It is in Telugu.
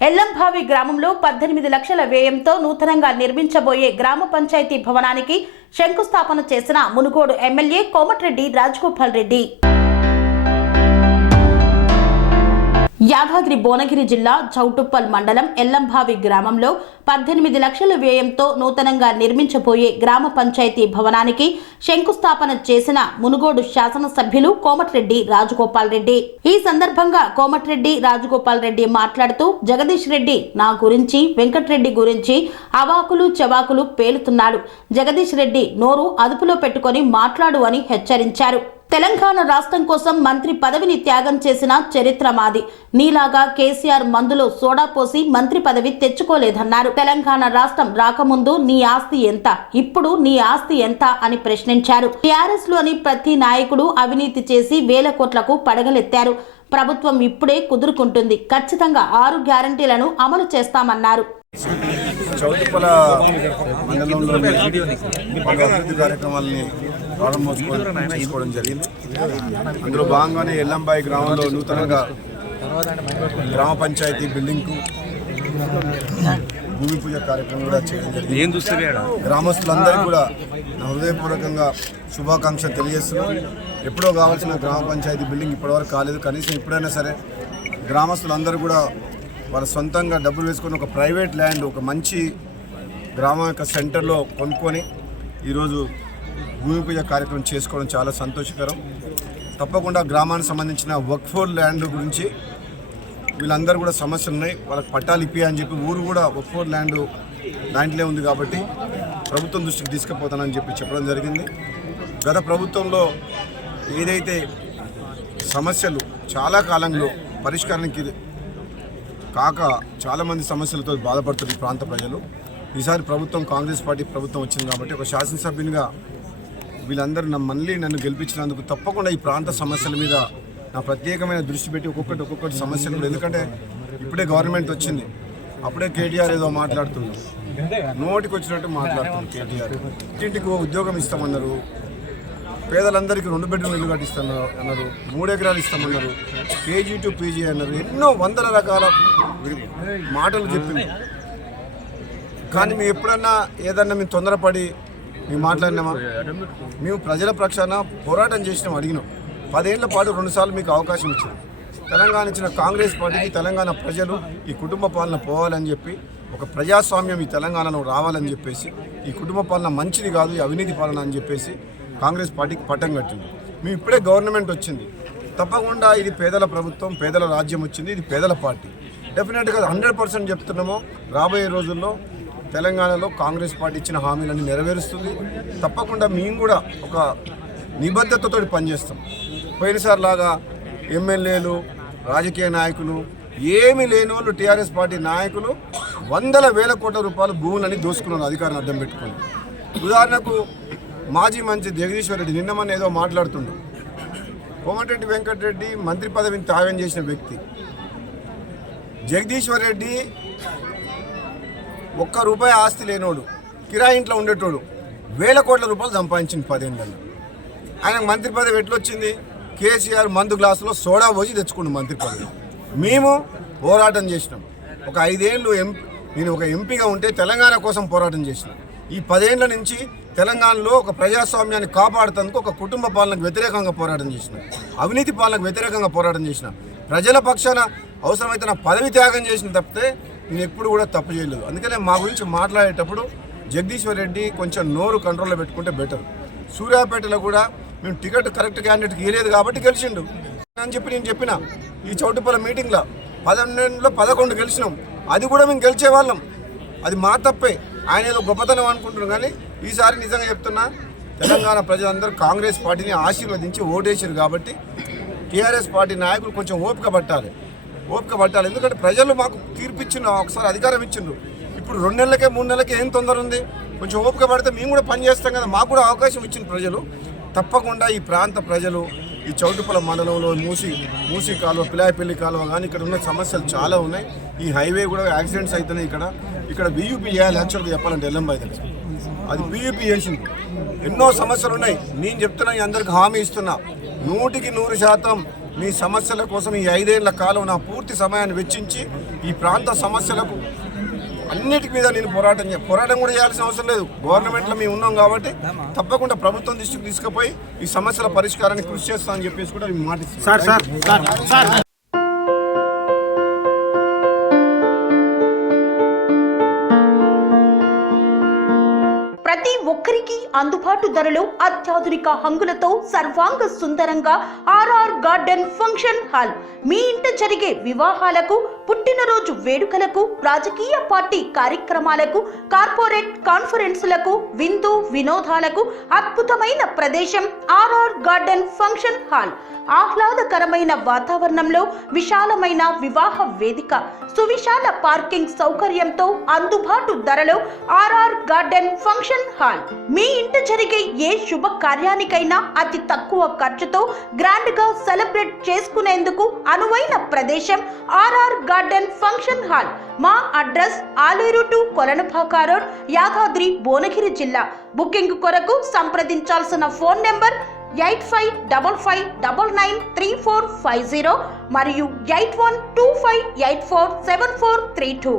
ఎల్లంభావి గ్రామంలో 18 లక్షల వ్యయంతో నూతనంగా నిర్మించబోయే గ్రామ పంచాయతీ భవనానికి శంకుస్థాపన చేసిన మునుగోడు ఎమ్మెల్యే కోమటిరెడ్డి రాజగోపాల్ రెడ్డి. యాదాద్రి భువనగిరి జిల్లా చౌటుప్పల్ మండలం ఎల్లంభావి గ్రామంలో 18 లక్షల వ్యయంతో నూతనంగా నిర్మించబోయే గ్రామ పంచాయతీ భవనానికి శంకుస్థాపన చేసిన మునుగోడు శాసనసభ్యులు కోమటిరెడ్డి రాజగోపాల్ రెడ్డి. ఈ సందర్భంగా కోమటిరెడ్డి రాజగోపాల్ రెడ్డి మాట్లాడుతూ, జగదీష్ రెడ్డి నా గురించి, వెంకటరెడ్డి గురించి అవాకులు చవాకులు పేలుతున్నాడు. జగదీష్ రెడ్డి నోరు అదుపులో పెట్టుకొని మాట్లాడు అని హెచ్చరించారు. తెలంగాణ రాష్ట్రం కోసం మంత్రి పదవిని త్యాగం చేసిన చరిత్ర మాది. నీలాగా కేసీఆర్ మందులో సోడా పోసి మంత్రి పదవి తెచ్చుకోలేదన్నారు. తెలంగాణ రాష్ట్రం రాకముందు నీ ఆస్తి ఎంత, ఇప్పుడు నీ ఆస్తి ఎంత అని ప్రశ్నించారు. టీఆర్ఎస్ లోని ప్రతి నాయకుడు అవినీతి చేసి వేల కోట్లకు పడగలెత్తారు. ప్రభుత్వం ఇప్పుడే కుదురుకుంటుంది. ఖచ్చితంగా 6 గ్యారంటీలను అమలు చేస్తామన్నారు. చౌటుప్పల మండలంలో అభివృద్ధి కార్యక్రమాలని ప్రారంభోత్సవం జరిగింది. అందులో భాగంగానే ఎల్లంబాయి గ్రామంలో నూతనంగా గ్రామ పంచాయతీ బిల్డింగ్కు భూమి పూజ కార్యక్రమం కూడా చేయడం జరిగింది. గ్రామస్తులందరికీ కూడా నా హృదయపూర్వకంగా శుభాకాంక్షలు తెలియజేస్తున్నాను. ఎప్పుడో కావాల్సిన గ్రామ పంచాయతీ బిల్డింగ్ ఇప్పటివరకు కాలేదు. కనీసం ఎప్పుడైనా సరే గ్రామస్తులందరూ కూడా వాళ్ళ సొంతంగా డబ్బులు వేసుకొని ఒక ప్రైవేట్ ల్యాండ్, ఒక మంచి గ్రామం యొక్క సెంటర్లో కొనుక్కొని ఈరోజు భూమి పూజ కార్యక్రమం చేసుకోవడం చాలా సంతోషకరం. తప్పకుండా గ్రామానికి సంబంధించిన వక్ఫ్ ల్యాండ్ గురించి వీళ్ళందరూ కూడా సమస్యలు ఉన్నాయి. వాళ్ళకి పట్టాలు ఇప్పియని చెప్పి ఊరు కూడా వక్ఫ్ ల్యాండ్ దాంట్లో ఉంది కాబట్టి ప్రభుత్వం దృష్టికి తీసుకుపోతానని చెప్పడం జరిగింది. గత ప్రభుత్వంలో ఏదైతే సమస్యలు చాలా కాలంలో పరిష్కారానికి కాక చాలామంది సమస్యలతో బాధపడుతున్న ఈ ప్రాంత ప్రజలు, ఈసారి ప్రభుత్వం కాంగ్రెస్ పార్టీ ప్రభుత్వం వచ్చింది కాబట్టి ఒక శాసనసభ్యునిగా వీళ్ళందరూ నన్ను గెలిపించినందుకు తప్పకుండా ఈ ప్రాంత సమస్యల మీద నా ప్రత్యేకమైన దృష్టి పెట్టి ఒక్కొక్కటి సమస్యలు కూడా, ఎందుకంటే ఇప్పుడే గవర్నమెంట్ వచ్చింది, అప్పుడే కేటీఆర్ ఏదో మాట్లాడుతున్నారు, నోటికి వచ్చినట్టు మాట్లాడుతున్నారు. కేటీఆర్ ఇంటింటికి ఉద్యోగం ఇస్తామన్నారు, పేదలందరికీ 2 బెడ్రూమ్ ఇల్లు కట్టిస్తున్నారు అన్నారు, 3 ఎకరాలు ఇస్తామన్నారు, కేజీ టు పీజీ అన్నారు, ఎన్నో వందల రకాల మాటలు చెప్పింది. కానీ మేము ఎప్పుడన్నా ఏదన్నా మేము తొందరపడి మేము మాట్లాడినామా? మేము ప్రజల పక్షాన పోరాటం చేసినాం, అడిగినాం. 10 ఏళ్ల పాటు 2 సార్లు మీకు అవకాశం ఇచ్చారు. తెలంగాణ ఇచ్చిన కాంగ్రెస్ పార్టీకి తెలంగాణ ప్రజలు ఈ కుటుంబ పాలన పోవాలని చెప్పి, ఒక ప్రజాస్వామ్యం ఈ తెలంగాణలో రావాలని చెప్పేసి, ఈ కుటుంబ పాలన మంచిది కాదు, ఈ అవినీతి పాలన అని చెప్పేసి కాంగ్రెస్ పార్టీకి పట్టం కట్టింది. మేము ఇప్పుడే గవర్నమెంట్ వచ్చింది, తప్పకుండా ఇది పేదల ప్రభుత్వం, పేదల రాజ్యం వచ్చింది, ఇది పేదల పార్టీ. డెఫినెట్గా 100% చెప్తున్నామో రాబోయే రోజుల్లో తెలంగాణలో కాంగ్రెస్ పార్టీ ఇచ్చిన హామీలన్నీ నెరవేరుస్తుంది. తప్పకుండా మేము కూడా ఒక నిబద్ధతతో పనిచేస్తాం. పోయినసారి లాగా ఎమ్మెల్యేలు, రాజకీయ నాయకులు, ఏమీ లేని వాళ్ళు టీఆర్ఎస్ పార్టీ నాయకులు వందల వేల కోట్ల రూపాయలు భూములని దోసుకున్నారు అధికారం అడ్డం పెట్టుకుని. ఉదాహరణకు మాజీ మంత్రి జగదీశ్వర్ రెడ్డి నిన్నమని ఏదో మాట్లాడుతుండు. కోమటిరెడ్డి వెంకటరెడ్డి మంత్రి పదవిని త్యాగం చేసిన వ్యక్తి. జగదీశ్వర్ రెడ్డి ₹1 ఆస్తి లేనోడు, కిరాయి ఇంట్లో ఉండేటోడు, వేల కోట్ల రూపాయలు సంపాదించింది 10 ఏళ్ళలో. ఆయనకు మంత్రి పదవి ఎట్లొచ్చింది? కేసీఆర్ మందు గ్లాసులో సోడా పోసి తెచ్చుకుండు మంత్రి పదవి. మేము పోరాటం చేసినాం. ఒక 5 ఏళ్ళు నేను ఒక ఎంపీగా ఉంటే తెలంగాణ కోసం పోరాటం చేసిన. ఈ 10 ఏళ్ల నుంచి తెలంగాణలో ఒక ప్రజాస్వామ్యాన్ని కాపాడుతందుకు ఒక కుటుంబ పాలనకు వ్యతిరేకంగా పోరాటం చేసిన, అవినీతి పాలనకు వ్యతిరేకంగా పోరాటం చేసిన, ప్రజల పక్షాన అవసరమైతే నా పదవి త్యాగం చేసిన తప్పితే నేను ఎప్పుడు కూడా తప్పు చేయలేదు. అందుకనే మా గురించి మాట్లాడేటప్పుడు జగదీశ్వర్ రెడ్డి కొంచెం నోరు కంట్రోల్లో పెట్టుకుంటే బెటర్. సూర్యాపేటలో కూడా మేము టికెట్ కరెక్ట్ క్యాండిడేట్కి ఇవ్వలేదు కాబట్టి గెలిచిండు అని చెప్పి నేను చెప్పిన. ఈ చౌటుప్పల మీటింగ్లో 12లో 11 గెలిచినాం. అది కూడా మేము గెలిచే వాళ్ళం, అది మా తప్పే. ఆయన ఏదో గొప్పతనం అనుకుంటున్నాం. కానీ ఈసారి నిజంగా చెప్తున్నా, తెలంగాణ ప్రజలందరూ కాంగ్రెస్ పార్టీని ఆశీర్వదించి ఓటేసారు కాబట్టి టీఆర్ఎస్ పార్టీ నాయకులు కొంచెం ఓపిక పట్టాలి. ఎందుకంటే ప్రజలు మాకు తీర్పు ఇచ్చిండ్రు, ఒకసారి అధికారం ఇచ్చిండ్రు. ఇప్పుడు 2 నెలలకే 3 నెలలకే ఏం తొందర ఉంది? కొంచెం ఓపిక పడితే మేము కూడా పని చేస్తాం కదా. మాకు కూడా అవకాశం ఇచ్చిన ప్రజలు. తప్పకుండా ఈ ప్రాంత ప్రజలు, ఈ చౌటుప్పల మండలంలో మూసి కాలువ, పిలాయపల్లి కాలువ కానీ ఇక్కడ ఉన్న సమస్యలు చాలా ఉన్నాయి. ఈ హైవే కూడా యాక్సిడెంట్స్ అవుతున్నాయి. ఇక్కడ BUP చేయాలి. యాక్చువల్గా చెప్పాలంటే ఎల్లంబాయి దగ్గర అది BUP చేసింది. ఎన్నో సమస్యలు ఉన్నాయి. నేను చెప్తున్నా, అందరికి హామీ ఇస్తున్నా, 100% మీ సమస్యల కోసం ఈ 5 ఏళ్ల కాలం నా పూర్తి సమయాన్ని వెచ్చించి ఈ ప్రాంత సమస్యలకు అన్నిటి మీద నేను పోరాటం కూడా చేయాల్సిన అవసరం లేదు. గవర్నమెంట్లో మేము ఉన్నాం కాబట్టి తప్పకుండా ప్రభుత్వం దృష్టికి తీసుకుపోయి ఈ సమస్యల పరిష్కారానికి కృషి చేస్తామని చెప్పేసి కూడా మేము మాటిస్తున్నాం. ప్రతి ఒక్కరికి అందుబాటు ధరలో అత్యాధునిక హంగులతో సర్వాంగ సుందరంగా ఆర్ఆర్ గార్డెన్ ఫంక్షన్ హాల్. మీ ఇంట జరిగే వివాహాలకు, పుట్టినరోజు వేడుకలకు, రాజకీయ పార్టీ కార్యక్రమాలకు, కార్పొరేట్ కాన్ఫరెన్సులకు, విందు వినోదాలకు అద్భుతమైన ప్రదేశం ఆర్ఆర్ గార్డెన్ ఫంక్షన్ హాల్. ఆహ్లాదకరమైన వాతావరణంలో విశాలమైన వివాహ వేదిక, సువిశాల పార్కింగ్ సౌకర్యంతో అందుబాటు ధరలో ఆర్ఆర్ గార్డెన్ ఫంక్షన్ హాల్. మీ ఇంట జరిగే ఏ శుభ కార్యానికైనా అతి తక్కువ ఖర్చుతో గ్రాండ్ గా సెలబ్రేట్ చేసుకునేందుకు అనువైన ప్రదేశం ఆర్ఆర్ గార్డెన్ ఫంక్షన్ హాల్. మా address Aleru to Kolanupaka road, Yadadri Bhuvanagiri జిల్లా. బుకింగ్ కొరకు సంప్రదించాల్సిన ఫోన్ నెంబర్ 8555993450 మరియు 8125847432.